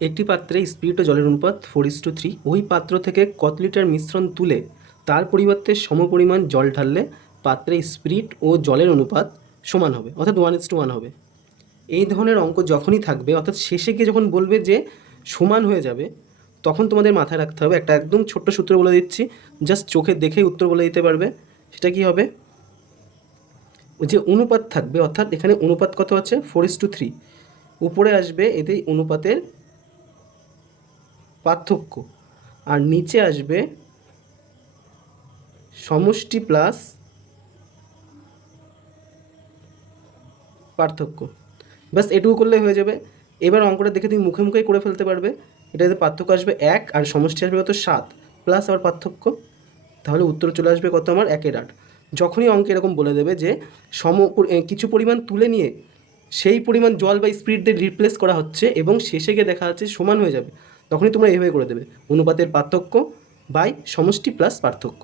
একটি পাত্রে স্পিরিট ও জলের অনুপাত 4:3। ওই পাত্র থেকে কত লিটার মিশ্রণ তুলে তার পরিবর্তে সমপরিমাণ জল ঢাললে পাত্রে স্পিরিট ও জলের অনুপাত সমান হবে, অর্থাৎ 1:1 হবে। এই ধরনের অঙ্ক যখনই থাকবে, অর্থাৎ শেষে গিয়ে যখন বলবে যে সমান হয়ে যাবে, তখন তোমাদের মাথায় রাখতে হবে একটা একদম ছোট্ট সূত্র বলে দিচ্ছি, জাস্ট চোখে দেখেই উত্তর বলে দিতে পারবে। সেটা কি হবে? যে অনুপাত থাকবে, অর্থাৎ এখানে অনুপাত কত আছে? 4:3। উপরে আসবে এতে অনুপাতের পার্থক্য, আর নিচে আসবে সমষ্টি প্লাস পার্থক্য। ব্যাস এটুকু করলেই হয়ে যাবে। এবার অঙ্কটা দেখে তুমি মুখে মুখেই করে ফেলতে পারবে। এটাতে পার্থক্য আসবে 1 আর সমষ্টি আসবে কত? 7 প্লাস আবার পার্থক্য, তাহলে উত্তর চলে আসবে কত আমার? 1/8। যখনই অঙ্কে এরকম বলে দেবে যে কিছু পরিমাণ তুলে নিয়ে সেই পরিমাণ জল বা স্পিরিট দিয়ে রিপ্লেস করা হচ্ছে এবং শেষে গিয়ে দেখা যাচ্ছে সমান হয়ে যাবে, তখনই তোমরা এইভাবে করে দেবে অনুপাতের পার্থক্য বাই সমষ্টি প্লাস পার্থক্য।